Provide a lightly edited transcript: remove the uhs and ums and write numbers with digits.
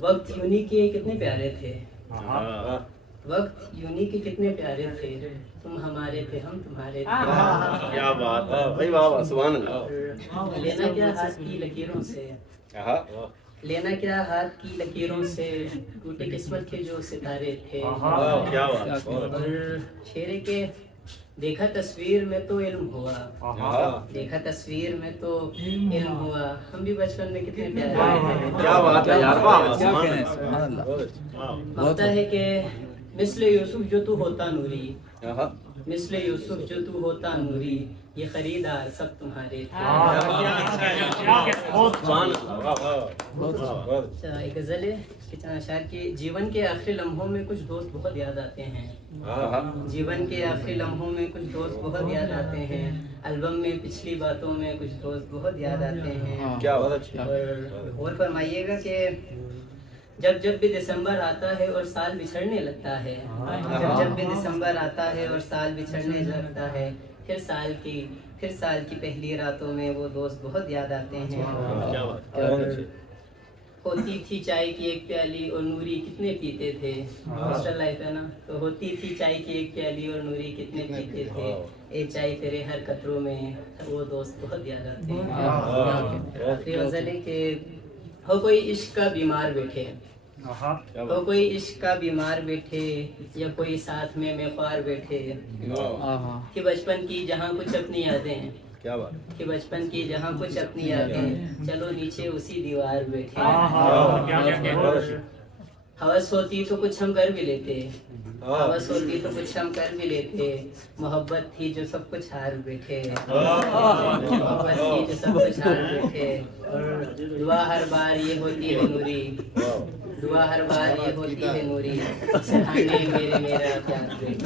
وقت یونی کے کتنے پیارے تھے، وقت یونی کے کتنے پیارے تھے، تم ہمارے تھے ہم تمہارے تھے. کیا بات ہے بھائی، واہ واہ سبحان اللہ. لینا کیا ہاتھ کی لکیروں سے، لینا کیا ہاتھ کی لکیروں سے، ٹوٹے قسمت کے جو ستارے تھے. کیا بات. اور شعر کے دیکھا تصویر میں تو علم ہوا، دیکھا تصویر میں تو علم ہوا، ہم بھی بچپن میں کتنے پیارے تھے. کیا بات ہے یار، واہ واہ سبحان اللہ. ہوتا ہے کہ مثل یوسف جو تو ہوتا نوری، مثل یوسف جو تو ہوتا نوری، یہ خریدار سب تمہارے تھے. اچھا، ایک غزل ہے کہ چند اشعار کی. جیون کے آخری لمحوں میں کچھ دوست بہت یاد آتے ہیں، جیون کے آخری لمحوں میں کچھ دوست بہت یاد آتے ہیں، البم میں پچھلی باتوں میں کچھ دوست بہت یاد آتے ہیں. کیا بات. اور غور فرمائیے گا کہ جب جب بھی دسمبر آتا ہے اور سال بچھڑنے لگتا ہے، جب جب بھی دسمبر آتا ہے اور سال بچھڑنے لگتا ہے، پھر سال کی پہلی راتوں میں وہ دوست بہت یاد آتے ہیں. ہوتی تھی چائے کی ایک پیالی اور نوری کتنے پیتے تھے، ہاسٹل لائف ہے نا. تو ہوتی تھی چائے کی ایک پیالی اور نوری کتنے پیتے تھے، اے چائے تیرے ہر قطروں میں وہ دوست بہت یاد آتے ہیں. آخری غزل ہے کہ ہو کوئی عشق کا بیمار بیٹھے، ہو کوئی عشق کا بیمار بیٹھے، یا کوئی ساتھ میں خوار بیٹھے، کہ بچپن کی جہاں کچھ اپنی یادیں، کیا بات. کہ بچپن کی جہاں کچھ اپنی یادیں، چلو نیچے اسی دیوار بیٹھے. ہوس ہوتی تو کچھ ہم کر بھی لیتے، ہوس ہوتی تو کچھ ہم کر بھی لیتے، محبت تھی جو سب کچھ ہار بیٹھے، محبت تھی جو سب کچھ ہار بیٹھے. اور دعا ہر بار یہ ہوتی ہے نوری، دعا ہر بار یہ ہوتی ہے نوری، سرہانے میرے میرا پیار بیٹھے.